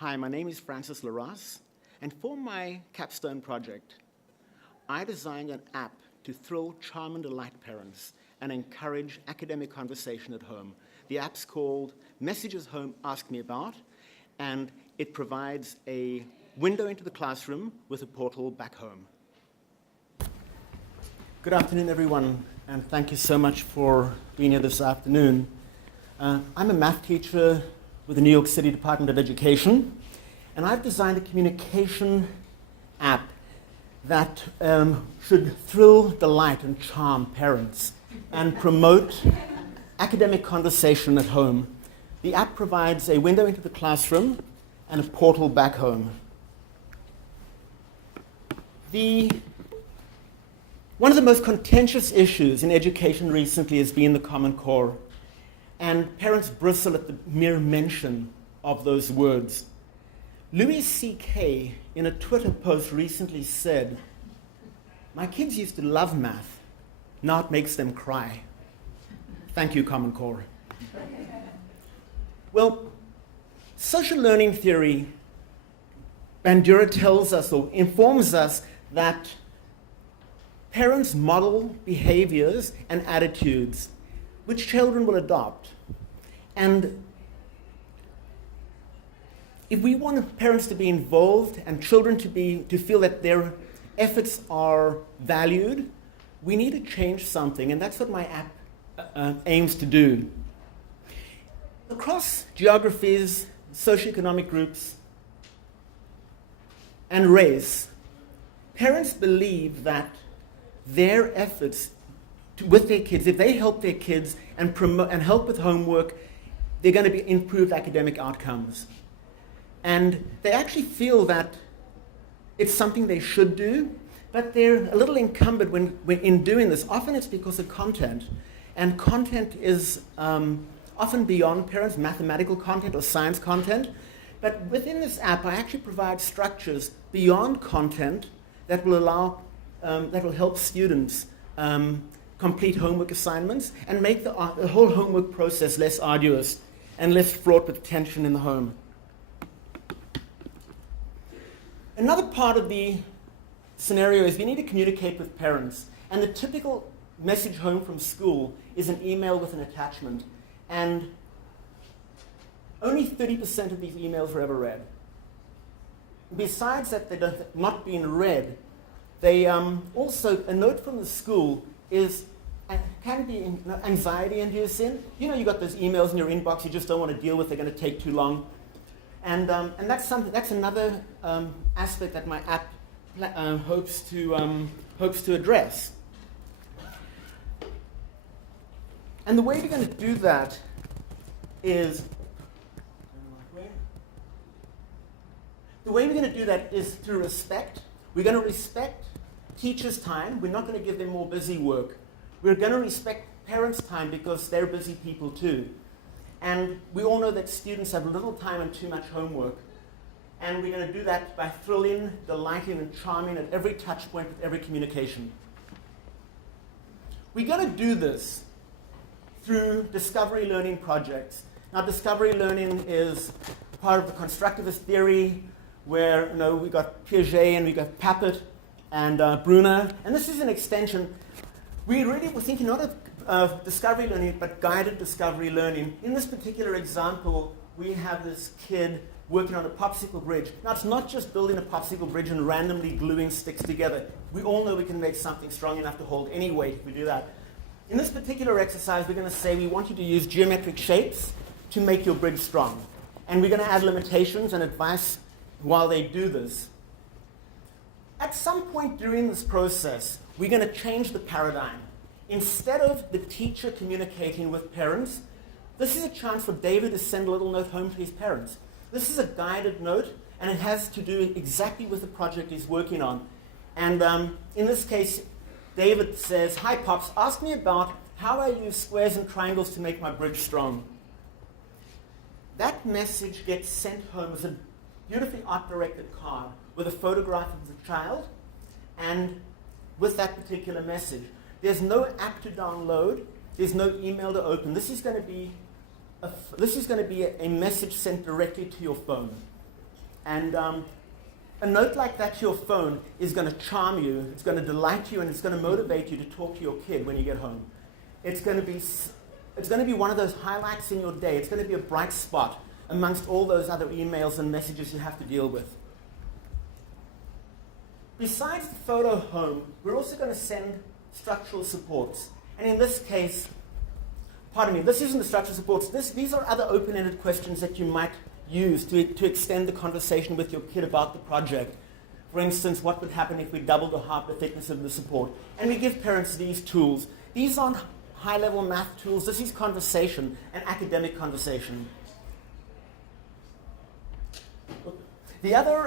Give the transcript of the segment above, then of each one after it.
Hi, my name is Francis Laros, and for my capstone project, I designed an app to thrill, charm, and delight parents and encourage academic conversation at home. The app's called Messages Home Ask Me About, and it provides a window into the classroom with a portal back home. Good afternoon, everyone, and thank you so much for being here this afternoon. I'm a math teacher with the New York City Department of Education, and I've designed a communication app that should thrill, delight, and charm parents and promote academic conversation at home. The app provides a window into the classroom and a portal back home. One of the most contentious issues in education recently has been the Common Core, and parents bristle at the mere mention of those words. Louis C.K. in a Twitter post recently said, "My kids used to love math, now it makes them cry." Thank you, Common Core. Well, social learning theory, Bandura tells us or informs us that parents model behaviors and attitudes which children will adopt. And if we want parents to be involved and children to feel that their efforts are valued, we need to change something, and that's what my app aims to do. Across geographies, socioeconomic groups, and race, parents believe that their efforts with their kids, if they help their kids and promote and help with homework, they're going to be improved academic outcomes. And they actually feel that it's something they should do, but they're a little encumbered when in doing this. Often it's because of content, and content is often beyond parents, mathematical content or science content. But within this app, I actually provide structures beyond content that will allow, that will help students complete homework assignments and make the whole homework process less arduous and less fraught with tension in the home. Another part of the scenario is we need to communicate with parents. And the typical message home from school is an email with an attachment. And only 30% of these emails are ever read. Besides that they're not being read, they also, a note from the school can be anxiety inducing. You know, you got those emails in your inbox you just don't want to deal with, they're going to take too long. And that's another aspect that my app hopes to address. And the way we're going to do that is through respect. We're going to respect teachers' time. We're not going to give them more busy work. We're going to respect parents' time because they're busy people too. And we all know that students have little time and too much homework. And we're going to do that by thrilling, delighting, and charming at every touch point with every communication. We're going to do this through discovery learning projects. Now, discovery learning is part of the constructivist theory where, we got Piaget and we got Papert and Bruner. And this is an extension. We really were thinking not of discovery learning, but guided discovery learning. In this particular example, we have this kid working on a popsicle bridge. Now, it's not just building a popsicle bridge and randomly gluing sticks together. We all know we can make something strong enough to hold any weight if we do that. In this particular exercise, we're going to say we want you to use geometric shapes to make your bridge strong. And we're going to add limitations and advice while they do this. At some point during this process, we're going to change the paradigm. Instead of the teacher communicating with parents, this is a chance for David to send a little note home to his parents. This is a guided note, and it has to do exactly with the project he's working on. And in this case, David says, "Hi, Pops, ask me about how I use squares and triangles to make my bridge strong." That message gets sent home as a beautifully art-directed card with a photograph of the child and with that particular message. There's no app to download. There's no email to open. This is going to be a message sent directly to your phone. And a note like that to your phone is going to charm you, it's going to delight you, and it's going to motivate you to talk to your kid when you get home. It's going to be one of those highlights in your day. It's going to be a bright spot amongst all those other emails and messages you have to deal with. Besides the photo home, we're also going to send structural supports. And in this case, pardon me, this isn't the structural supports. These are other open-ended questions that you might use to extend the conversation with your kid about the project. For instance, what would happen if we doubled or halved the thickness of the support? And we give parents these tools. These aren't high-level math tools. This is conversation, an academic conversation. The other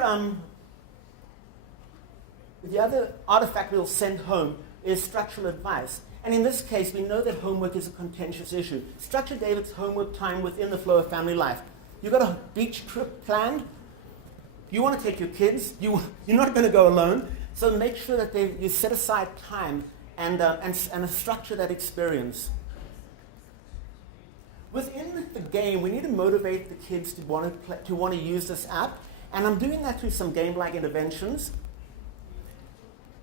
artifact we'll send home is structural advice. And in this case, we know that homework is a contentious issue. Structure David's homework time within the flow of family life. You've got a beach trip planned. You want to take your kids. You're not going to go alone. So make sure that you set aside time and structure that experience. Within the game, we need to motivate the kids to want to use this app. And I'm doing that through some game-like interventions.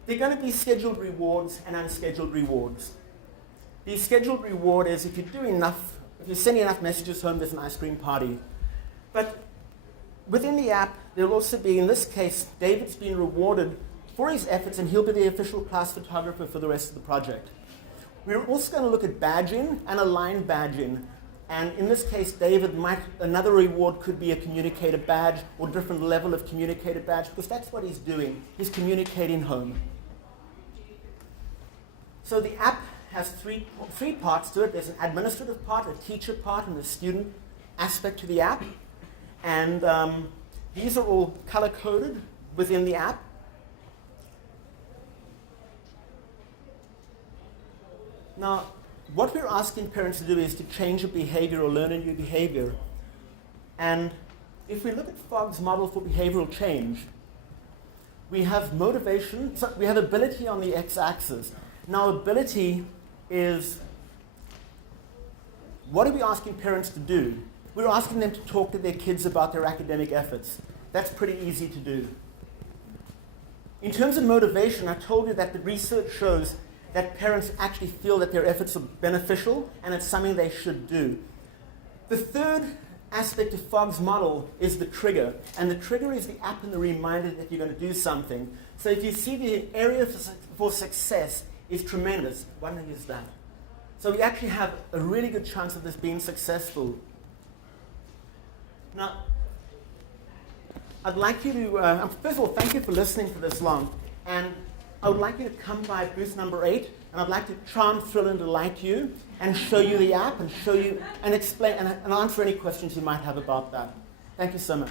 There are going to be scheduled rewards and unscheduled rewards. The scheduled reward is if you send enough messages home, there's an ice cream party. But within the app, there'll also be, in this case, David's been rewarded for his efforts, and he'll be the official class photographer for the rest of the project. We're also going to look at badging and aligned badging. And in this case, another reward could be a communicator badge or different level of communicator badge, because that's what he's doing. He's communicating home. So the app has three parts to it. There's an administrative part, a teacher part, and a student aspect to the app. And these are all color-coded within the app. Now, what we're asking parents to do is to change a behavior or learn a new behavior. And if we look at Fogg's model for behavioral change, we have motivation, so we have ability on the x-axis. Now, ability is, what are we asking parents to do? We're asking them to talk to their kids about their academic efforts. That's pretty easy to do. In terms of motivation, I told you that the research shows that parents actually feel that their efforts are beneficial and it's something they should do. The third aspect of Fogg's model is the trigger. And the trigger is the app and the reminder that you're going to do something. So if you see the area for success is tremendous, why don't I use that? So we actually have a really good chance of this being successful. Now, I'd like you to, first of all, thank you for listening for this long. And I would like you to come by booth number 8, and I'd like to charm, thrill, and delight you, and show you the app, and show you, and explain, and answer any questions you might have about that. Thank you so much.